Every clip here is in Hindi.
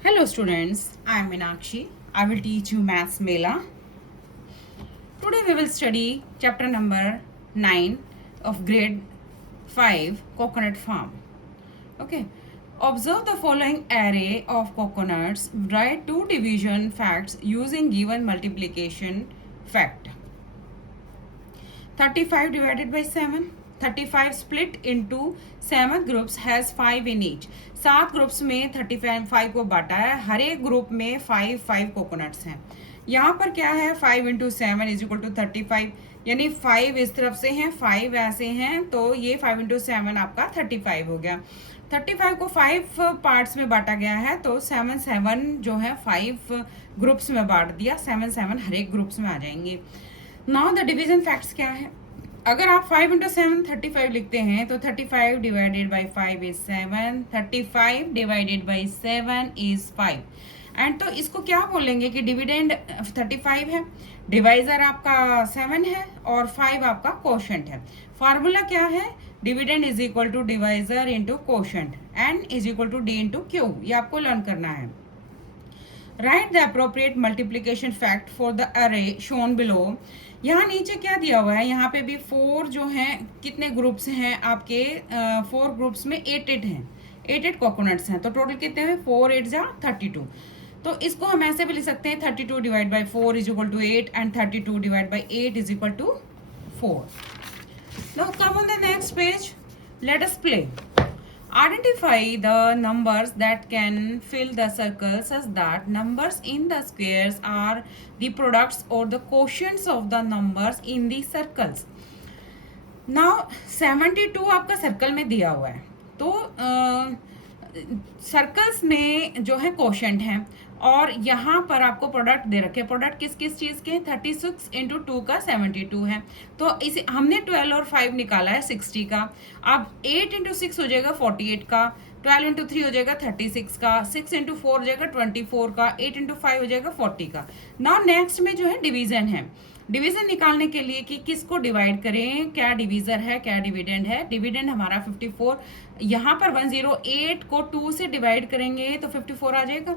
Hello students, I am Meenakshi. I will teach you Maths Mela. Today we will study chapter number 9 of grade 5 Coconut Farm. Okay. Observe the following array of coconuts. Write two division facts using given multiplication fact. 35 divided by 7. 35 split into 7 groups has 5 in each. 7 groups में 35 को बांटा है. हर एक ग्रुप में 5 कोकोनट्स हैं. यहाँ पर क्या है 5 इंटू 7 इज इक्वल टू 35, यानी 5 इस तरफ से हैं 5 ऐसे हैं, तो ये 5 इंटू 7 आपका 35 हो गया. 35 को 5 पार्ट्स में बांटा गया है, तो 7 जो है 5 ग्रुप्स में बांट दिया. 7 हर एक ग्रुप्स में आ जाएंगे. नाउ द डिवीजन फैक्ट्स क्या है. अगर आप 5 इंटू 7 35 लिखते हैं तो 35 divided by 5 is 7. 35 divided by 7 is 5. And तो इसको क्या बोलेंगे कि डिविडेंड 35 है, डिवाइजर आपका 7 है और 5 आपका कोशेंट है. फार्मूला क्या है, dividend is equal to divisor into quotient and is equal to D into Q. ये आपको लर्न करना है. Write the appropriate multiplication fact for the array shown below. यहाँ नीचे क्या दिया हुआ है, यहाँ पे भी 4 जो हैं, कितने ग्रुप्स हैं आपके, 4 ग्रुप्स में 8 हैं, 8 कोकोनट्स हैं. तो टोटल कितने हैं, 4 8 जा 32. तो इसको हम ऐसे भी लिख सकते हैं 32 divide by 4 is equal to 8 and 32 divide by 8 is equal to 4. Now come on the next page, let us play. Identify the numbers that can fill the circle such that numbers in the squares are the products or the quotients of the numbers in the circles. Now 72 आपका सर्कल में दिया हुआ है, तो सर्कल्स में जो है क्वोशेंट है और यहाँ पर आपको प्रोडक्ट दे रखे. प्रोडक्ट किस किस चीज़ के, 36 इंटू 2 का 72 है. तो इसे हमने 12 और 5 निकाला है 60 का. अब 8 इंटू 6 हो जाएगा 48 का, 12 इंटू 3 हो जाएगा 36 का, 6 इंटू 4 हो जाएगा 24 का, 8 इंटू 5 हो जाएगा 40 का. नाउ नेक्स्ट में जो है डिवीजन है. डिवीजन निकालने के लिए कि किसको डिवाइड करें, क्या डिवीजर है क्या डिविडेंड है. डिविडेंड हमारा 54, यहाँ पर 108 को 2 से डिवाइड करेंगे तो 54 आ जाएगा.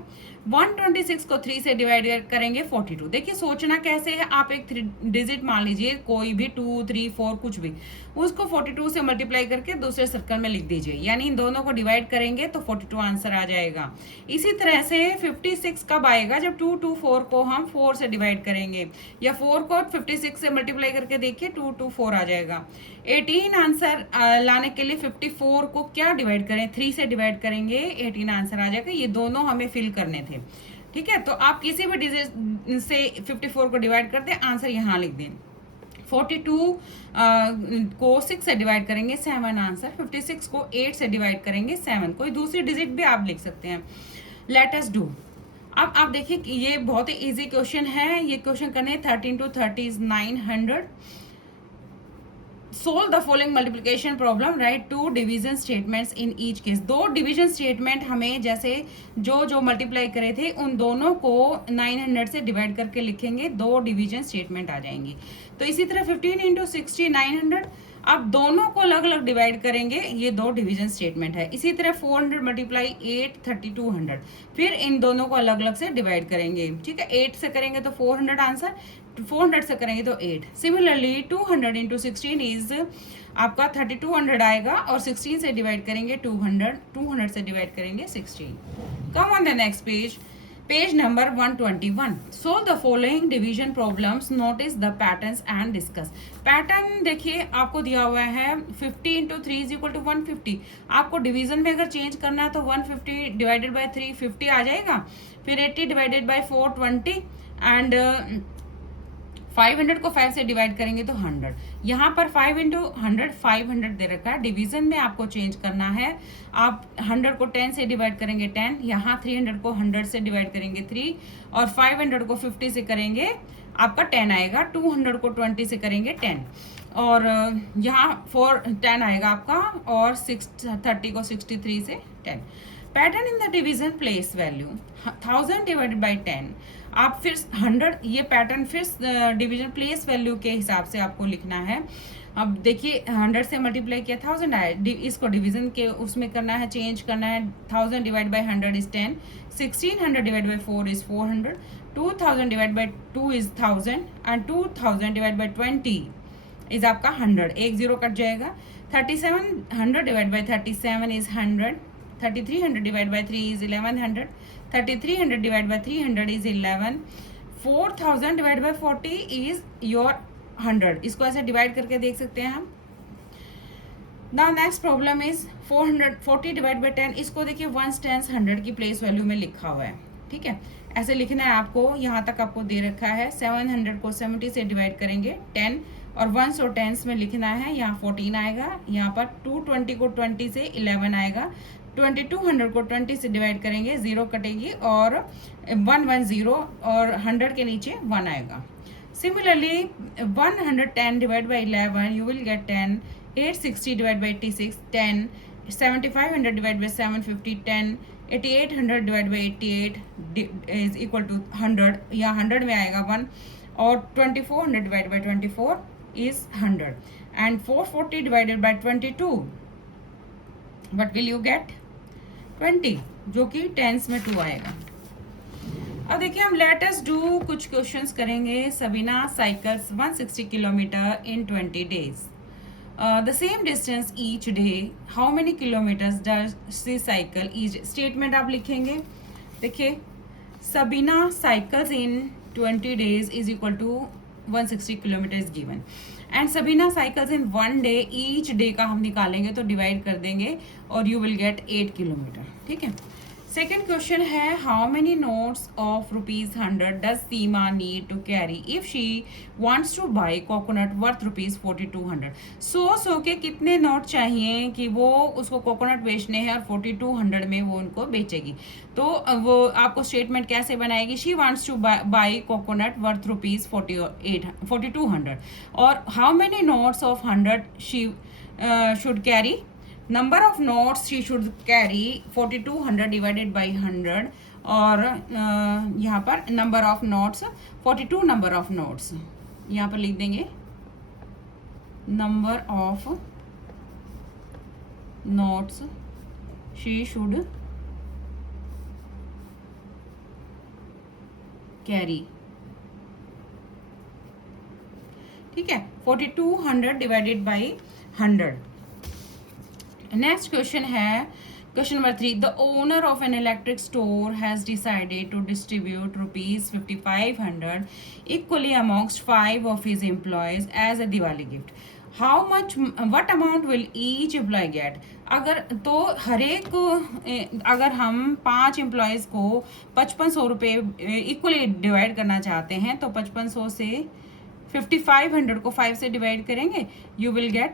126 को 3 से डिवाइड करेंगे 42. देखिए सोचना कैसे है, आप एक 3 डिजिट मान लीजिए, कोई भी 2 3 4 कुछ भी, उसको 42 से मल्टीप्लाई करके दूसरे सर्कल में लिख दीजिए, यानी इन दोनों को डिवाइड करेंगे तो 42 आंसर आ जाएगा. इसी तरह से 56 कब आएगा, जब 2 2 4 को हम 4 से डिवाइड करेंगे, या 4 को 56 से मल्टीप्लाई करके देखिए 2 2 4 आ जाएगा. 18 आंसर लाने के लिए 54 को क्या डिवाइड करें, 3 से डिवाइड करेंगे, 18 आंसर आ जाएगा. ये दोनों हमें फिल करने थे. ठीक है, तो आप किसी भी डिजिट से 54 को डिवाइड कर दें, आंसर यहाँ लिख दें. 42 को 6 से डिवाइड करेंगे 7 आंसर. 56 को 8 से डिवाइड करेंगे 7. कोई दूसरी डिजिट भी आप लिख सकते हैं. Late us do. अब आप देखिए कि ये बहुत ही इजी क्वेश्चन है. ये क्वेश्चन करने 13 to 30 is 900. Solve the following multiplication problem. Write 2 division statements in each case. 2 division statement हमें जैसे जो मल्टीप्लाई करे थे उन दोनों को 900 से डिवाइड करके लिखेंगे, 2 डिवीजन स्टेटमेंट आ जाएंगी. तो इसी तरह 15 इंटू 60 900. अब दोनों को अलग अलग डिवाइड करेंगे, ये 2 डिवीजन स्टेटमेंट है. इसी तरह 400 मल्टीप्लाई 8 3200. फिर इन दोनों को अलग अलग से डिवाइड करेंगे. ठीक है, 8 से करेंगे तो 400 आंसर, 400 से करेंगे तो 8. सिमिलरली 200 इंटू 16 इज आपका 3200 आएगा, और 16 से डिवाइड करेंगे 200, 200 से डिवाइड करेंगे 16. कम on the next page, page number 121. Solve the following division problems, notice the patterns and discuss. Pattern देखिए आपको दिया हुआ है 50 इंटू 3 इज इक्वल टू 150. आपको डिवीजन में अगर चेंज करना है तो 150 डिवाइडेड बाई 3 50 आ जाएगा. फिर 80 डिवाइडेड बाई 4 20 एंड 500 को 5 से डिवाइड करेंगे तो 100. यहाँ पर 5 इंटू 100 500 दे रखा है. डिवीजन में आपको चेंज करना है. आप 100 को 10 से डिवाइड करेंगे 10, यहाँ 300 को 100 से डिवाइड करेंगे 3, और 500 को 50 से करेंगे आपका 10 आएगा. 200 को 20 से करेंगे 10, और यहाँ 10 आएगा आपका, और 30 को 63 से 10. Pattern in the division place value 1000 divided by 10। आप फिर 100 ये पैटर्न फिर डिवीजन प्लेस वैल्यू के हिसाब से आपको लिखना है। अब देखिए 100 से मल्टीप्लाई किया 1000 आया, इसको डिवीजन के उसमें करना है, चेंज करना है। 1000 divide by 100 is 10, 1600 divide by 4 is 400, 2000 divide by 2 is 1000 and 2000 divide by 20 is आपका 100। एक जीरो कट जाएगा। 3700 divide by 37 is 100, 3300 divide by 3 is 1100, 3300 divide by 300 is 11, 4000 divide by 40 is your 100। इसको ऐसे डिवाइड करके देख सकते हैं हम। Now next problem is 440 divide by 10। इसको देखिए 1 टेंस 100 की प्लेस वैल्यू में लिखा हुआ है, ठीक है। ऐसे लिखना है आपको, यहाँ तक आपको दे रखा है। 700 को 70 से डिवाइड करेंगे 10 और 1 और टेंस में लिखना है। यहाँ 14 आएगा, यहाँ पर 220 को 20 से 11 आएगा। 2200 को 20 से डिवाइड करेंगे, 0 कटेगी और 110 और 100 के नीचे 1 आएगा। Similarly, 110 divided by 11, you will get 10. 860 divided by 86, 10. 7500 divided by 750, 10. 8800 divided by 88 is equal to 100. यहाँ 100 में आएगा 1 और 2400 divided by 24 is 100. And 440 divided by 22, what will you get? 20, जो कि टेंस में 2 आएगा। अब देखिए हम लेट अस डू कुछ क्वेश्चंस करेंगे। Sabina cycles 160 kilometre in 20 days. The same distance each day, how many kilometres does she cycle each. Statement आप लिखेंगे। देखिए Sabina cycles in 20 days is equal to 160 kilometre is given and Sabina cycles in 1 day. Each day का हम निकालेंगे तो डिवाइड कर देंगे और यू विल गेट 8 किलोमीटर, ठीक है। सेकेंड क्वेश्चन है how many notes of ₹100 does Seema need to carry if she wants to buy coconut worth ₹4200। 100 के कितने नोट चाहिए कि वो उसको कोकोनट बेचने हैं और 4200 में वो उनको बेचेगी। तो वो आपको स्टेटमेंट कैसे बनाएगी। She wants to buy coconut worth ₹4200 और how many notes of 100 she should carry. Number of notes she should carry 4200 divided by 100 और यहाँ पर number of notes 42 number of notes यहाँ पर लिख देंगे। Number of notes she should carry, ठीक है। 4200 डिवाइडेड बाई 100। नेक्स्ट क्वेश्चन है question number 3। The owner of an electric store has decided to distribute ₹5500 equally amongst 5 of his employees as a Diwali gift. How much what amount will each employee get. अगर हम 5 एम्प्लॉयज़ को 5500 रुपये इक्वली डिवाइड करना चाहते हैं तो 5500 से 5500 को 5 से डिवाइड करेंगे, यू विल गेट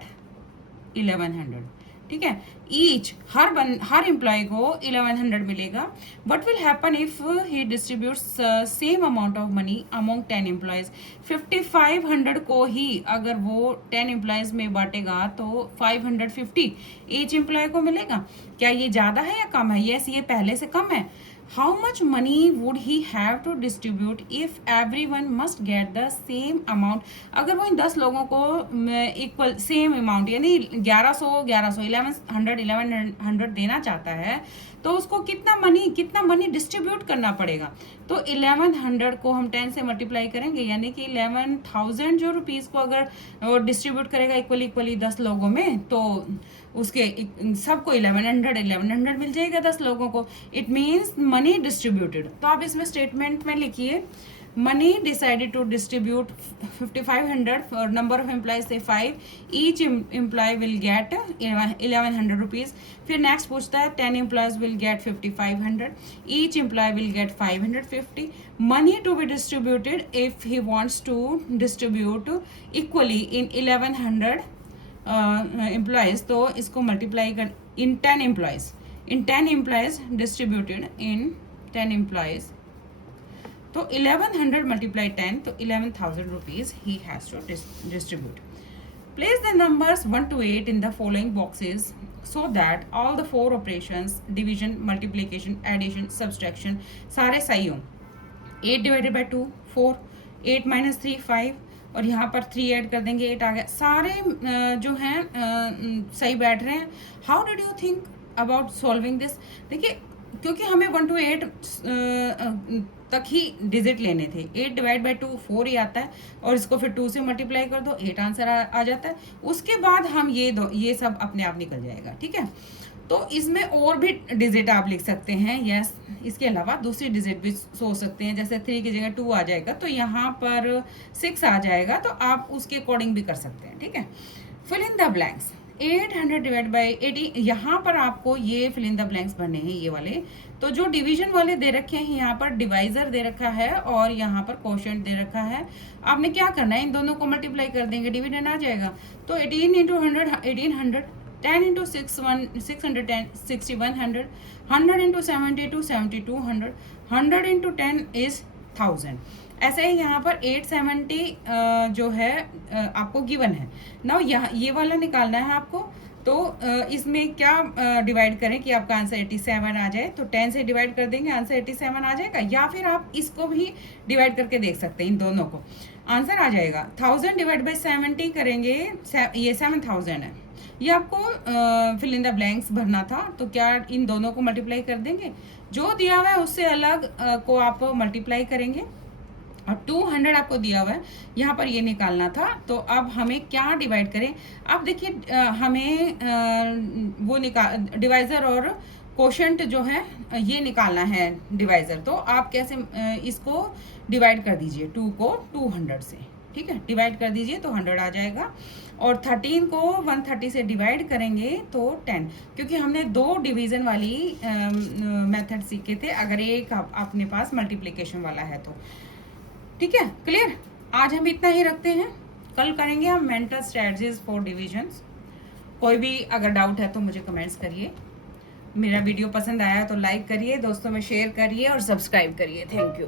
1100, ठीक है। ईच हर एम्प्लॉय को 1100 मिलेगा। What will happen if he distributes same amount of money among 10 employees. 5500 को ही अगर वो 10 एम्प्लॉयज में बांटेगा तो 550 ईच एम्प्लॉय को मिलेगा। क्या ये ज़्यादा है या कम है? यस, ये पहले से कम है। How much money would he have to distribute if everyone must get the same amount. अगर वो इन 10 लोगों को इक्वल सेम अमाउंट यानी 1100 देना चाहता है तो उसको कितना मनी डिस्ट्रीब्यूट करना पड़ेगा। तो 1100 को हम 10 से मल्टीप्लाई करेंगे यानी कि 11,000 जो रुपीज़ को अगर वो डिस्ट्रीब्यूट करेगा इक्वली 10 लोगों में तो उसके सबको 1100 मिल जाएगा 10 लोगों को। It means money distributed. तो आप इसमें स्टेटमेंट में लिखिए मनी डिसाइडेड टू डिस्ट्रीब्यूट 5500 और नंबर ऑफ एम्प्लॉयज से 5, each employee will get 1100 rupees. फिर नेक्स्ट पूछता है 10 employees will get 5500, each employee will get 550। Money to be distributed if he wants to distribute equally in 1100 employees. तो इसको मल्टीप्लाई कर in 10 employees distributed in 10 employees. तो 1100 मल्टीप्लाई 10 तो 11,000 rupees he has to distribute. Place the numbers 1 to 8 in the following boxes so that all the 4 operations division, multiplication, addition, subtraction सारे सही हों. 8 डिवाइडेड बाई 2 4, 8 माइनस 3 5, और यहाँ पर 3 ऐड कर देंगे 8 आ गया. सारे जो हैं सही बैठ रहे हैं. How did you think about solving this? देखिए, क्योंकि हमें 1 to 8 तक ही डिजिट लेने थे. 8 डिवाइड बाई 2 4 ही आता है, और इसको फिर 2 से मल्टीप्लाई कर दो, 8 आंसर आ जाता है. उसके बाद हम ये सब अपने आप निकल जाएगा. ठीक है, तो इसमें और भी डिजिट आप लिख सकते हैं. यस, इसके अलावा दूसरी डिजिट भी सोच सकते हैं. जैसे 3 की जगह 2 आ जाएगा तो यहाँ पर 6 आ जाएगा, तो आप उसके अकॉर्डिंग भी कर सकते हैं. ठीक है, fill in the blanks. 800 divide by 80, यहाँ पर आपको ये फिल इन द ब्लैंक्स भरने हैं, ये वाले. तो जो डिवीजन वाले दे रखे हैं, यहाँ पर डिवाइजर दे रखा है और यहाँ पर कोशेंट दे रखा है. आपने क्या करना है, इन दोनों को मल्टीप्लाई कर देंगे, डिविडेंड आ जाएगा. तो 18 into 100 1800, 10 into 610 6100, 100 into 72 7200, 100 into 10 is 1000. ऐसे ही यहाँ पर 870 जो है आपको गिवन है. नाउ यहाँ ये वाला निकालना है आपको. तो इसमें क्या डिवाइड करें कि आपका आंसर 87 आ जाए. तो 10 से डिवाइड कर देंगे, आंसर 87 आ जाएगा. या फिर आप इसको भी डिवाइड करके देख सकते हैं, इन दोनों को, आंसर आ जाएगा. 1000 डिवाइड बाई 70 करेंगे, ये 7000 है. ये आपको फिल इन द ब्लैंक्स भरना था. तो क्या इन दोनों को मल्टीप्लाई कर देंगे, जो दिया हुआ है उससे अलग को आप मल्टीप्लाई करेंगे. और 200 आपको दिया हुआ है, यहाँ पर ये निकालना था. तो अब हमें क्या डिवाइड करें. अब देखिए, हमें वो डिवाइज़र और कोशेंट जो है ये निकालना है डिवाइज़र. तो आप कैसे इसको डिवाइड कर दीजिए, 2 को 200 से. ठीक है, डिवाइड कर दीजिए तो 100 आ जाएगा. और 13 को 130 से डिवाइड करेंगे तो 10, क्योंकि हमने 2 डिवीज़न वाली मेथड सीखे थे. अगर एक अपने पास मल्टीप्लिकेशन वाला है तो. ठीक है, क्लियर. आज हम इतना ही रखते हैं. कल करेंगे हम मेंटल स्ट्रेटजीज फॉर डिविजन्स. कोई भी अगर डाउट है तो मुझे कमेंट्स करिए. मेरा वीडियो पसंद आया तो लाइक करिए, दोस्तों में शेयर करिए और सब्सक्राइब करिए. Thank you.